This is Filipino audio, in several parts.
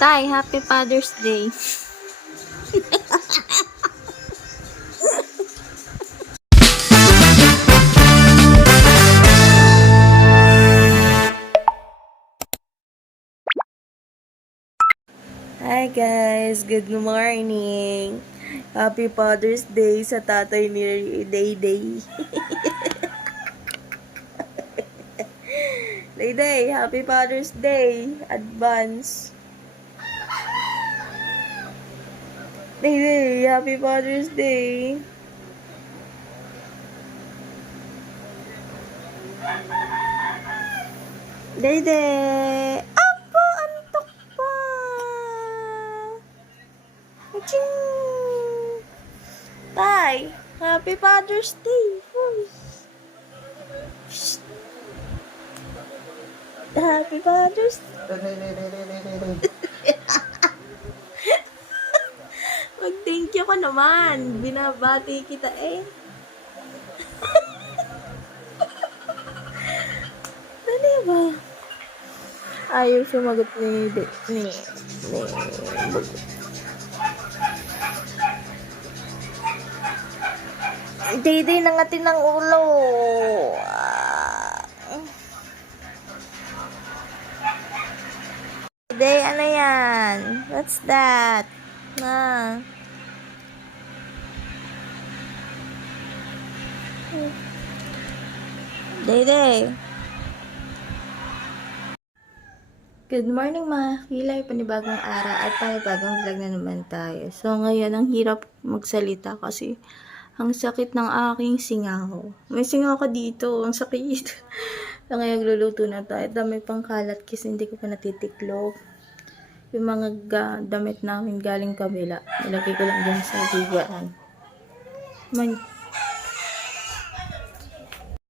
Tay, Happy Father's Day. Hi guys! Good morning! Happy Father's Day sa tatay ni Day. Day, Happy Father's Day! Advance! Day, Happy Father's Day! Day! Apo! Antok pa! Aching! Tay! Happy Father's Day! Uy. Shh. Happy Father's Mag-thank you ka naman. Binabati kita eh. Ano ba? Ayaw sumagot ni Day nangatin ng ulo. Day, ano yan? What's that? Na. Day. Good morning mga kilay, panibagong araw at panibagong vlog na naman tayo. So ngayon, ang hirap magsalita kasi ang sakit ng aking singaw. May singaw ka dito, ang sakit. So ngayon, luluto na tayo. Dami pang kalat kasi hindi ko pa natitiklop. Yung mga damit namin galing kabila, nilagay ko lang dyan sa higaan.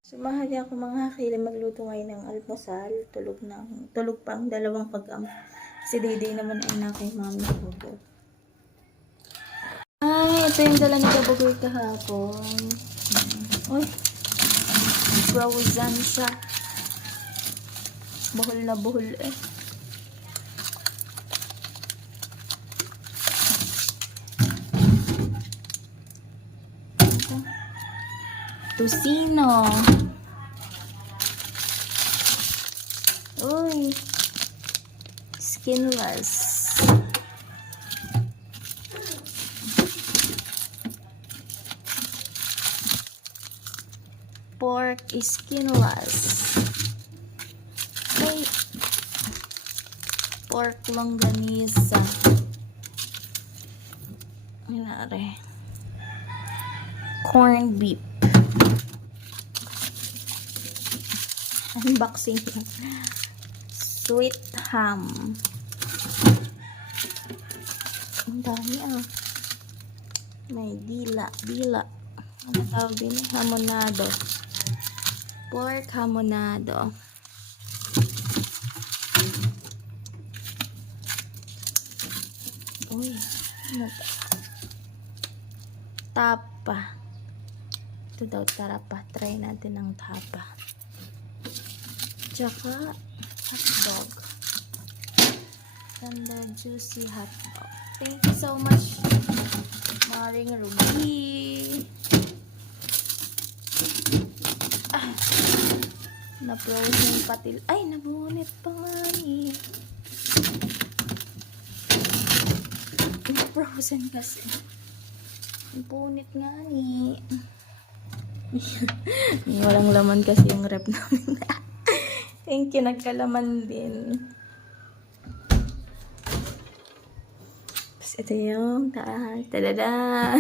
Sumahan niya ako mga kilay magluto ngayon ng almusal. Tulog pang dalawang pag-am. Si Dede naman ay nakay mami ko. Ay, ito yung dala ni Gabugoy kahapon. Uy, frozen siya. Buhol na buhol eh. Tocino. Uy. Skinless. Pork is skinless. May pork longganisa. Hinari. Corned beef. Unboxing. Sweet ham. Ang dami ah. May dila. Ano tawag din? Hamonado. Pork hamonado. Uy. Ano to? Tapa. Ito daw tarapa. Try natin ang tapa. Tsaka hotdog. Tender juicy hotdog. Thank you so much, Maring Ruby. Na-frozen patil. Ay, nabunit pa nga ni. Na-frozen kasi. Nabunit nga ni. Walang laman kasi yung rep namin. Thank you, nagkalaman din. Tapos ito yung taas. Tadada!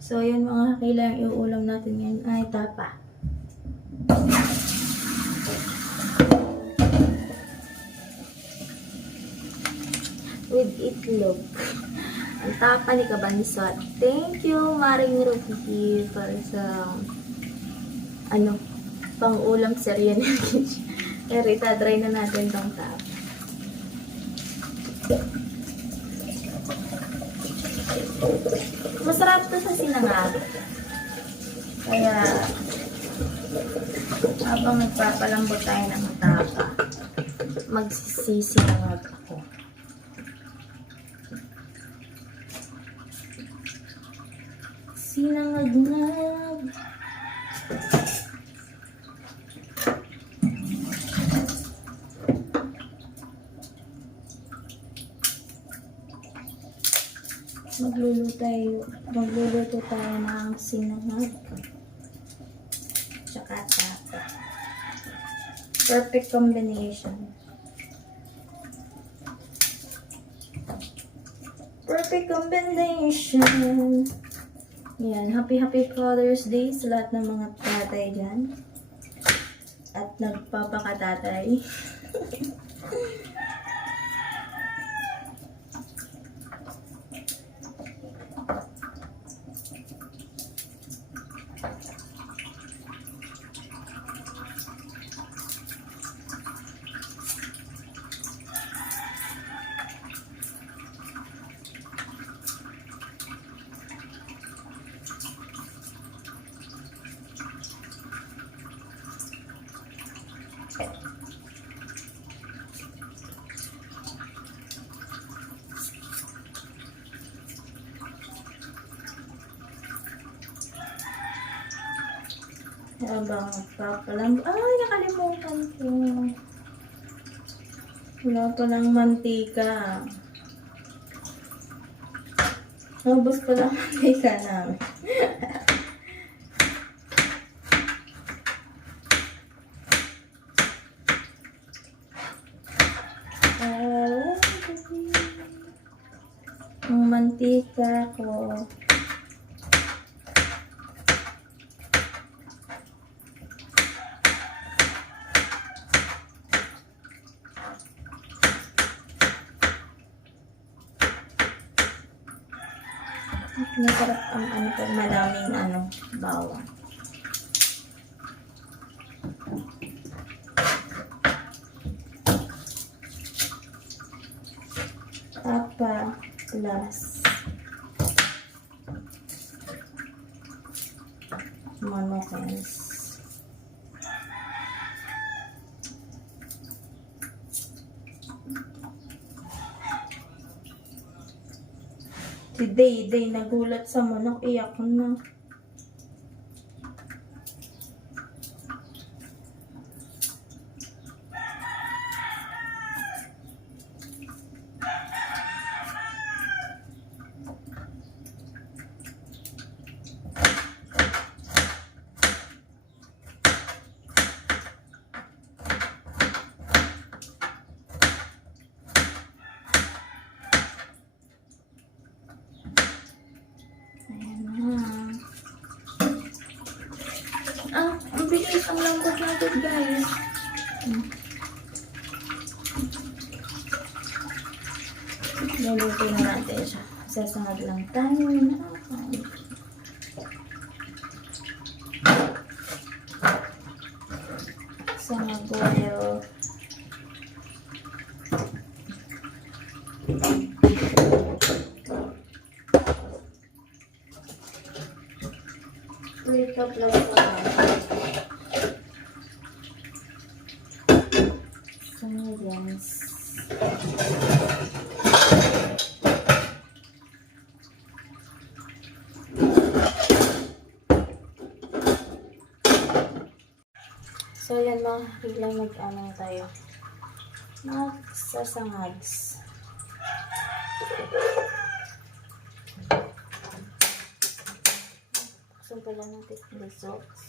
So, yun mga kakila, yung iuulam natin ngayon ay tapa. With itlog. Ang tapa ni Kabansot. Thank you, Maring Ruby, para sa pang-ulam sa Rian Kitchen. Kaya try na natin tong tapa. Masarap to sa sinangag. Kaya Habang nagpapalambot tayo ng tapa, magsisisinangag ako. Sinangag-ngag. Magluluto tayo ng sinangag. Tsaka tapa. Perfect combination. Perfect combination. Yan. Happy Father's Day sa lahat ng mga tatay dyan. At nagpapakatatay. Habang papalam... Ay, nakalimutan ko. Wala pa ng mantika. Naubos pa lang mantika namin. Ang mantika ko. Masarap ang pag maraming bawang. Tapa plus manokens. Si Day nagulat sa manok, iyak na. Ang bilis, ang lambot natin, guys. Luluto na natin siya. Sasangag lang tayo na. Sangag oil. Wait up lang sa ingredients. So yan mga hilang tayo. Magsasangags. Buksan pala natin yung results.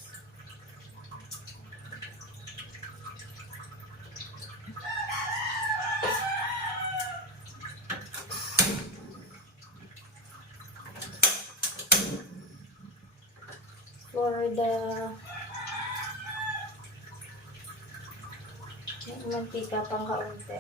For the mantika pang kaunti.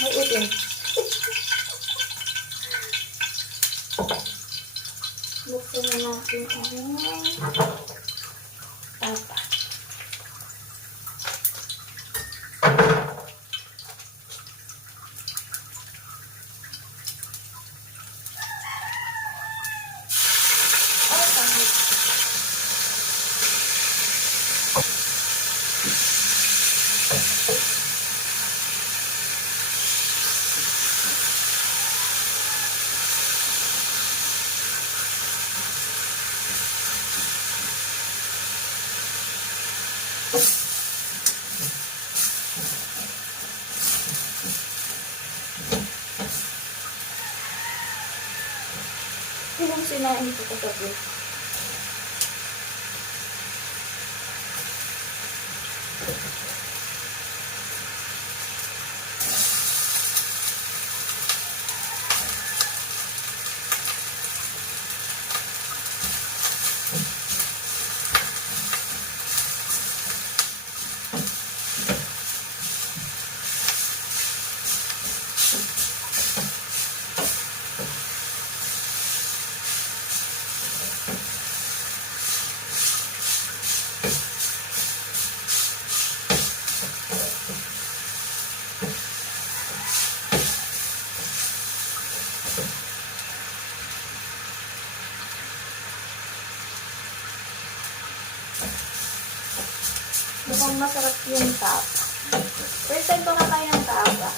May itim. Buksan na natin ang tapa. Yung sinain ko kagabi. Mukhang masarap yung tapa. First time ko kakain ng tapa.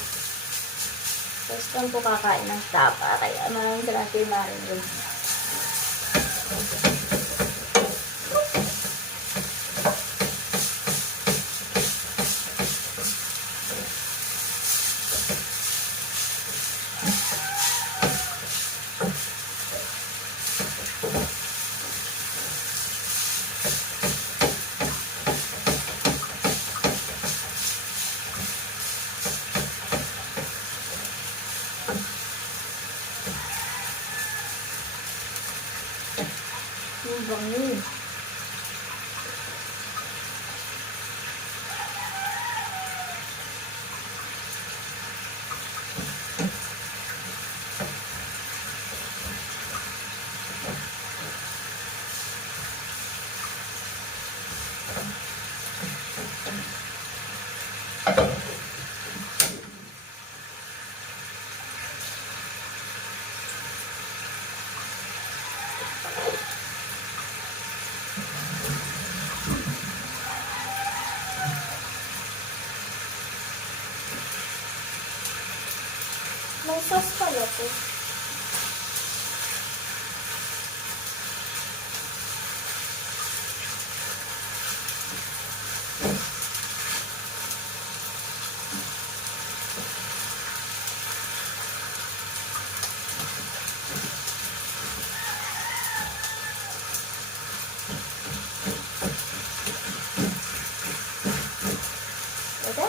First time ko kakain ng tapa. Kaya maraming sarap yung marin. Yung bango. May sauce pala to. Tada!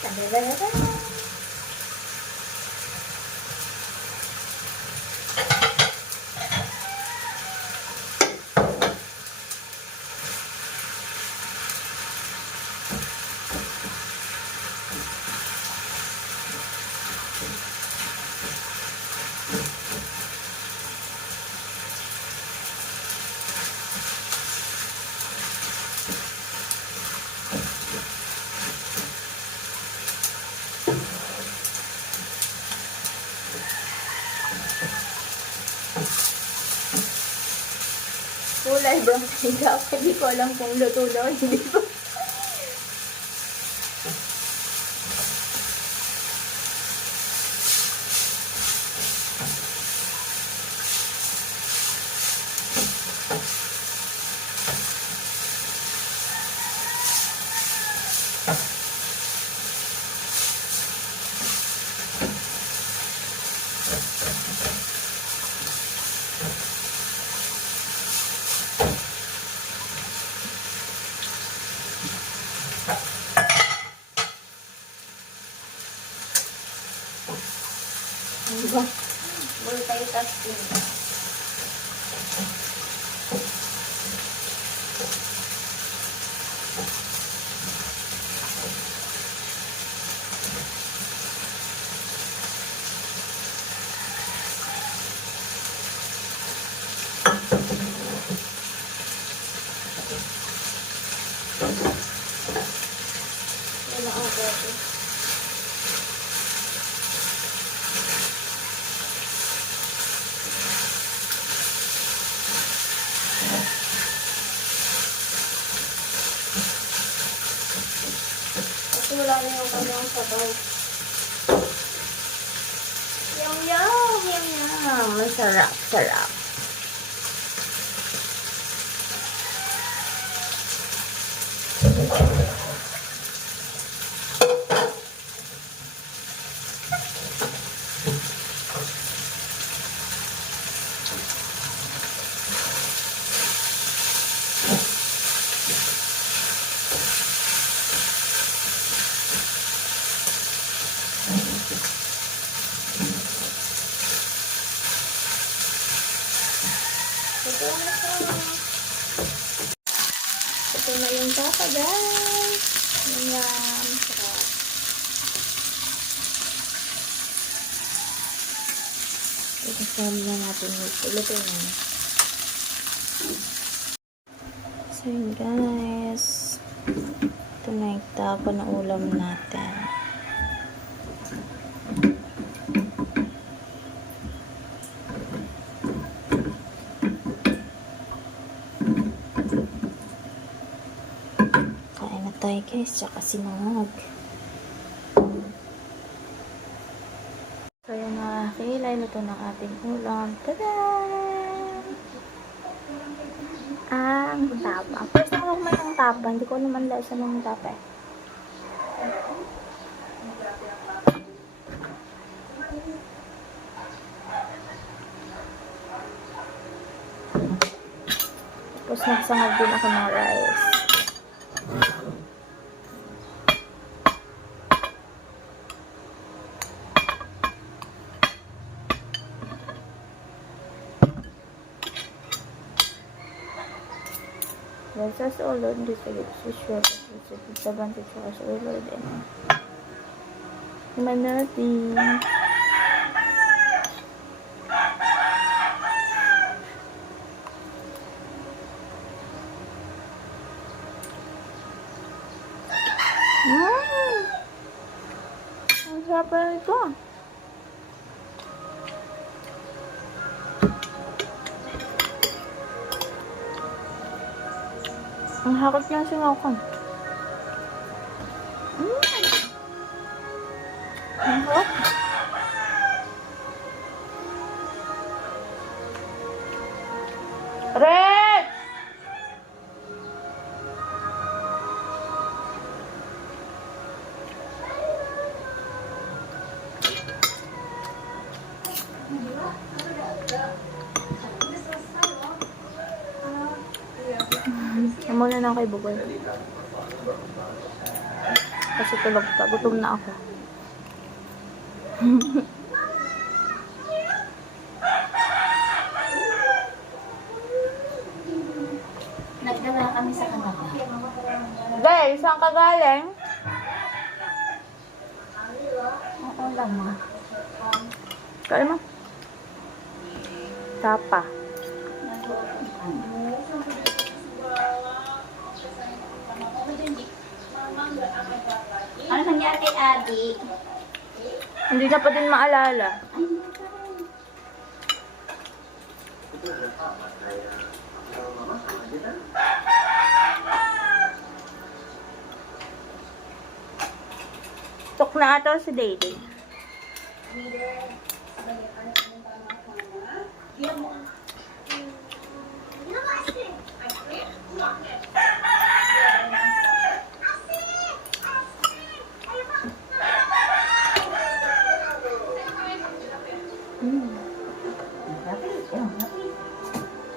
Tada! Kulay brown sila. Hindi ko alam kung luto na o hindi pa. Multitasking. na ang bote. Kasi wala na yung kanyang sabaw. Yum, yum, yum, yum. Masarap, sarap. Ito na yung tapa, guys. Ayan, sarap. Ikasama na natin ito. Luto na. So yun, guys. Ito na yung tapa na ulam natin. Tayo guys, tsaka sinangag. So yun na, kilay, luto ng ating ulam. Tada! Ang tapa. First time ako kumain ng tapa. Hindi ko naman lasa ng tapa eh. Tapos nagsangag din ako ng rice. Sa ulo, hindi sa sure sa advantage ko sa ulo din. Manati. Ang sarap na ito. Ang hakot niya singaw ko. Ang harap. Red! Muna na kay Bugoy. Kasi tulog pa. Gutom na ako. Nagdala kami sa Canada. Guys, saan ka galing? Oo lang ma. Kaya mo? Tapa. Ano nangyari kay Adi? Hindi na pa din maalala. Tok na ata si Dede.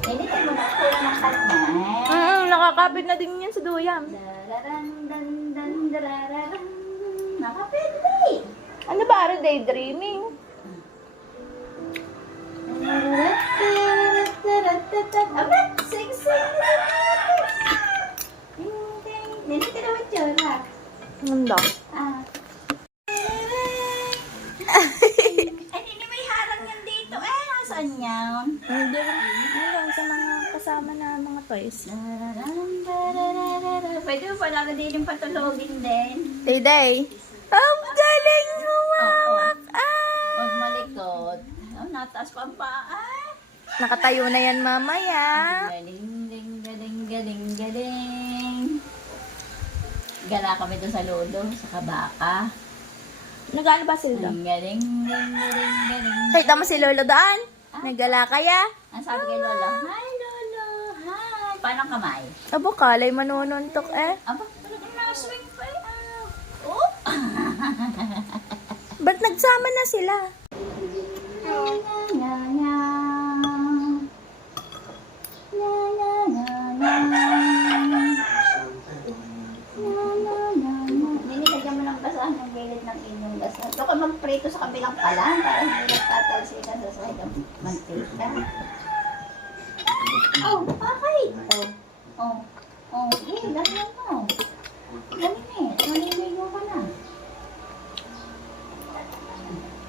Initin mo na pula ng kalman. Nakakapit na din yan sa duyam. Nakapili. Ano ba? Ari daydreaming? Aba, sing-sing. Ninitin naman yun ha. Mundo. Ah. Ay, hindi may harang yan dito. Nasaan yan? Hindi lang sa mga kasama na mga toys. Pwede mo pala na din yung patulogin din. Day. Ang galing humawak! Ah! Huwag malikot. Oh, nataas pa ang paa. Nakatayo na yan mamaya. Galing, galing, galing, galing, galing. Gala kami doon sa lolo, sa kabaka. Nag-ano ba si Lolo? Ang galing, galing, galing, galing. Kita mo si Lolo doon? Nagala kaya? Ang sabi kay lolo, hi lolo, hi. Paano ang kamay? Abo, kalay manununtok eh. Aba, talagang nakaswing pa eh. Oh! Ba't nagsama na sila? Nilagyan mo ng basahan ng gilid ng inyong basahan. Ito ka magprito sa kabilang palan para hindi nagtatalsikan sa side ng mantika. Oh, bakit? Oh, ganyan mo. Ganyan eh. Maliligo ka na.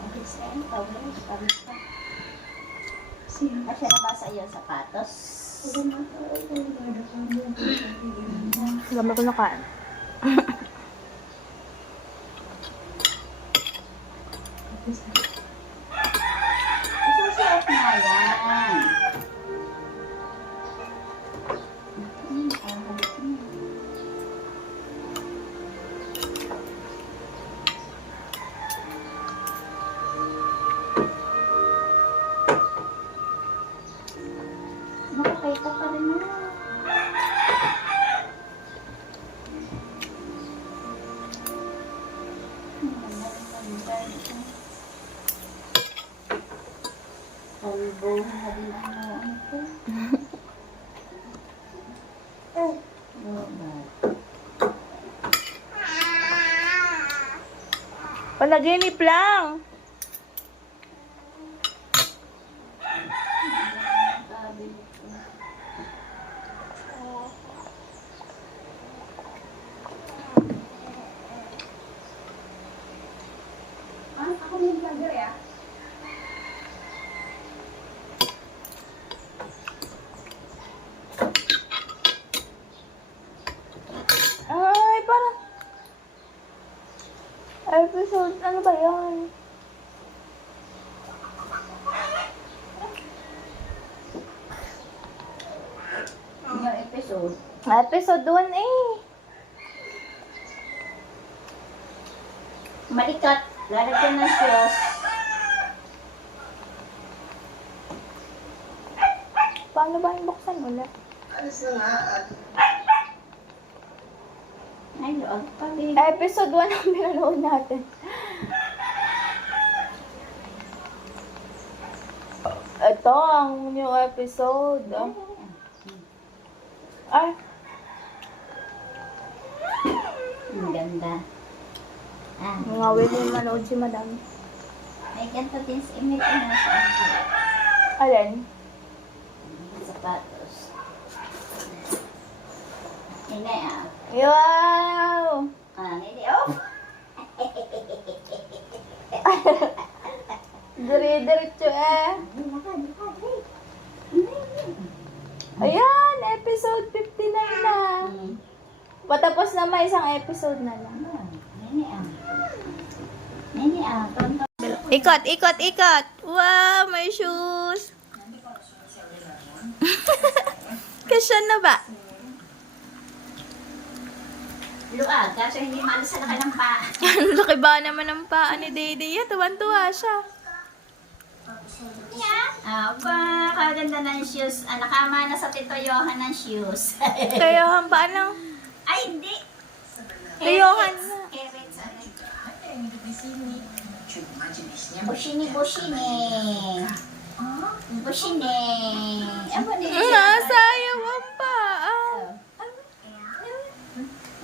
Okay, sa'yo. Tawag ka. Kasya na ba sa iyo sapatos? Gamay ko na kaan. Isusuot na yan. Nakakita pa rin na. Kalbo na din ang ito. Panaginip lang. Ako may vlogger ya. Ay, parang... Episode, ano ba yan? Yung episode. Episode 1 eh. Malikat. Lalagyan ng shoes. Paano ba yung buksan ulit? Ay, loob pa rin. Episode 1 ang pinanood natin. Ito ang new episode. Ay, Ang ganda. mga willing manood si Madam. May ganito din sa image na sa akin. Alin? Sapatos. Hindi Wow! Hindi. Oh! Dire-diretso eh. Ayan, episode 59 na. Patapos na may isang episode na lang. Ikot, ikot, ikot. Wow, may shoes. Kasyan na ba? Luag, kaso hindi malas sa laki ng paa. Ang laki ba naman ng paa ni Dede? Tuwan-tuwa siya. Aba, kaganda ng shoes. Nakama na sa Tito Johan ng shoes. Kaya paano? Ay, hindi. Johan na. Erets, Bushini, bushini. Bushini. Ano din siya? Nasayaw ang paa.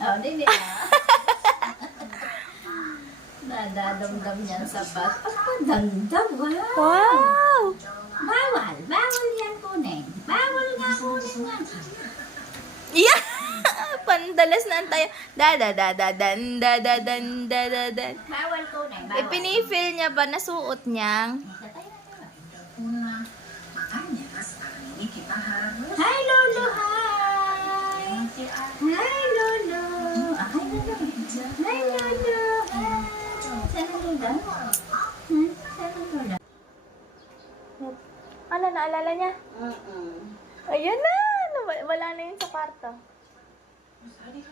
Oh, hindi. Nadadamdam niya sa bat. Pagpadamdam, wow. Wow! Bawal. Bawal yan kunin. Bawal nga kunin nga. Yeah! Pandalas na ang tayo. Da-da-da-da-dan, da-da-dan, da-da-dan. Bawal kunin. Bawal. Pinifeel niya ba? Nasuot niya? Hi, Lolo. Hi. Hi, Lolo. Saan ang lula? Hmm? Saan ang lula? Ano, naalala niya? Ayun na! Wala na yun sa kwarto. Ayun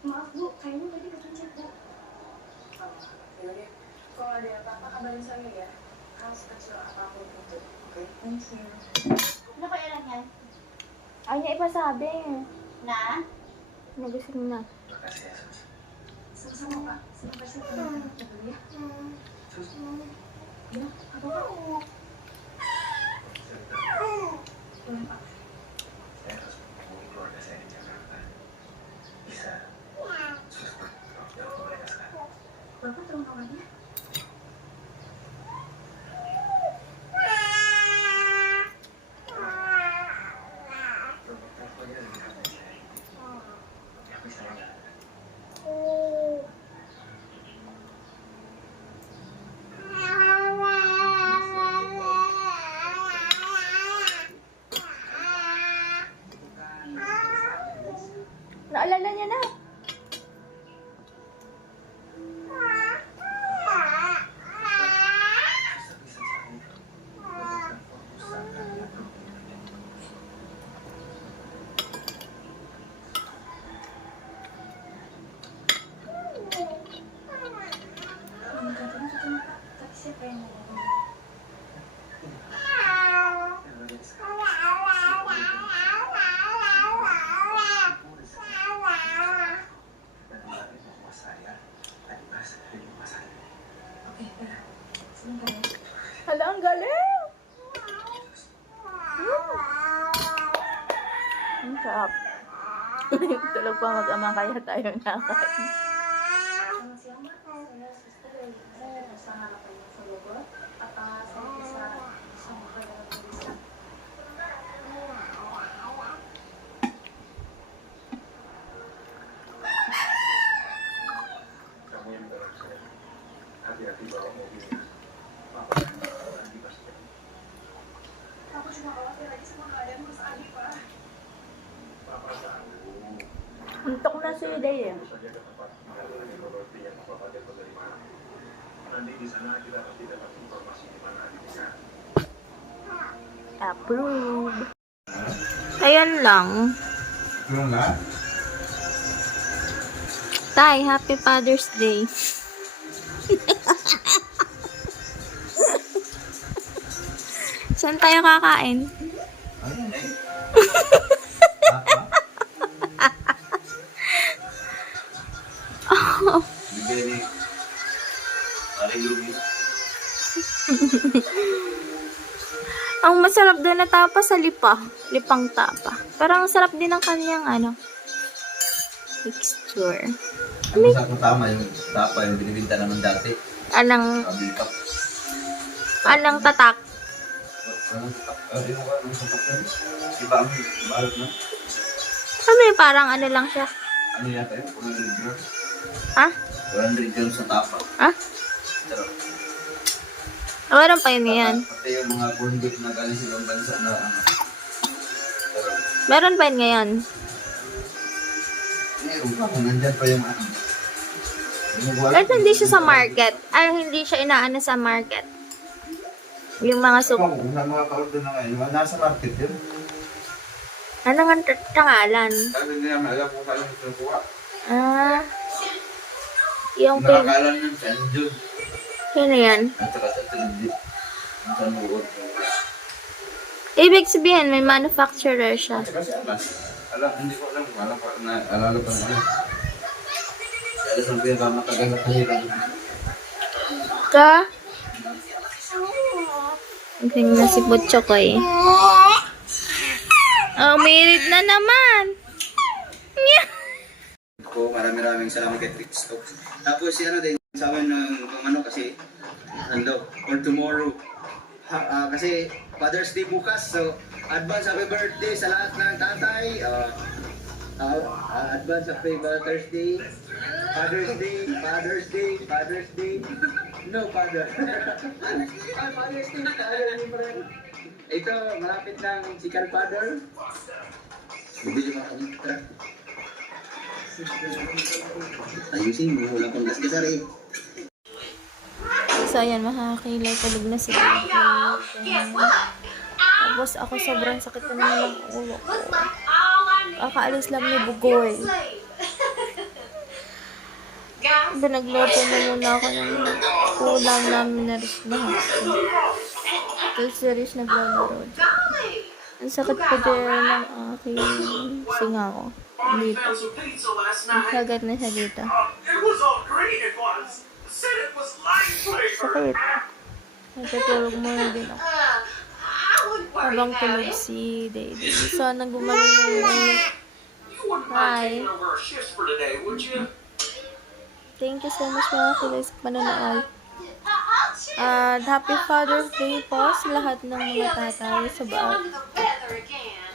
Maaf bu, kayaknya tadi kepencet bu. Yaudah, kalau ada apa-apa kabarin saya ya. Kalau sekecil apapun itu, oke? Thank you. Ano kaya lang yan? Ay niya ipasabi. Na? Nagising na. Sama-sama pak, sebentar saya teman dulu ya. Ya, apa pak? Boleh pak. Saya harus menghubungi keluarga saya di Jakarta. Bisa. Suster, telepon mereka sekarang. Bapak tolong kawannya. Teleponnya ada di HP saya. Di HP saya nggak ada. Naalala niya na. Bisa-bisa cari beberapa pusaka yang belum diingat. Gantinya ketemu pak, tapi saya pengen ngomong. Yang ada di sekarang. Dan kemarin bahwa saya tadi bahas di rumah saya. Oke, udah. Sebentar ya. Hala, ang galing! Ang sarap. Tulog pa mag-ama kaya tayo nakain. Selamat siang, Mak. Saya suster dari usaha Lapanya Bogor. Apa saya bisa sama dengan bisa? Kamu yang dorong saya. Hati-hati bawa mobilnya. Papa nanti pasti. Aku cuma khawatir aja sama keadaan Mas Adi, Pak. Papa tahu. Untok na si Day eh. Tentu saja ke tempat pengaduan roti yang Papa dapat dari mana. Nanti di sana kita pasti dapat informasi di mana adiknya. Approve. Ayan lang. Belum nggak? Tay, Happy Father's Day. Saan tayo kakain? Bibili. Paling lugi. Ang masarap doon na tapa sa lipa. Lipang tapa. Pero ang sarap din ng kanyang texture. Sa kung tama yung tapa yung binibinta naman dati. Anang, Kabili pa. anang tatak. Anong sapak yun? Iba ang balot na. Ano yun, parang ano lang siya. Ano yata yun? 100 grams. Ha? 100 grams sa tapa. Ha? Pero, Meron pa yun yan. pati yung mga corn beef na galing sa ibang bansa na ano. Pero, Meron pa yun ngayon. meron pa. Nandyan pa yung ano. Kahit hindi siya sa market. Ay, hindi siya inaano sa market. Yung mga soup. Kung sa mga ka-order na ngayon, nasa market yun. Ano nga tangalan? Sabi niya, alam kung saan yung kinukuha. Ah. Yung pin... Nakakalan ng San Jun. Sino yan? At saka sa Trinity. Ang San Juan. Ibig sabihin, may manufacturer siya. Kasi alam, hindi ko alam kung alala pa naman. Dahil sa pinakamatagal na kahirap. Ka? Tingnan na si Butcho ko eh. Oh, merit na naman. Ako, maraming salamat kay Trix Talks. Tapos si ano din, sa amin ng ano kasi, for tomorrow. Kasi Father's Day bukas, so advance happy birthday sa lahat ng tatay. Advance happy Father's Day. Father's Day. No, Father. Father's Day pa rin. Ito, malapit ng Chicken Father. Bibili mo kami. Ayusin mo, wala pang gas kasari. So, ayan, makakilay. Tulog na si Baby. Tapos ako sobrang sakit na naman ng ulo ko. Kakaalis lang ni Bugoy. Pinagluto na muna ako ng ulam namin na rin na hapon. Tapos si Rish naglalaro dyan. Ang sakit pa din ng aking singa ko. Dito. Kagat na siya dito. Sakit. Natutulog muna din ako. Habang tulog si Daddy. Sana gumaling na yun. Hi. Thank you so much mga kilay sa panonood. At happy Father's Day po sa lahat ng mga tatay sa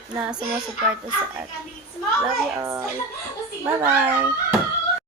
na sumusuporta sa atin. Love you all. Bye-bye.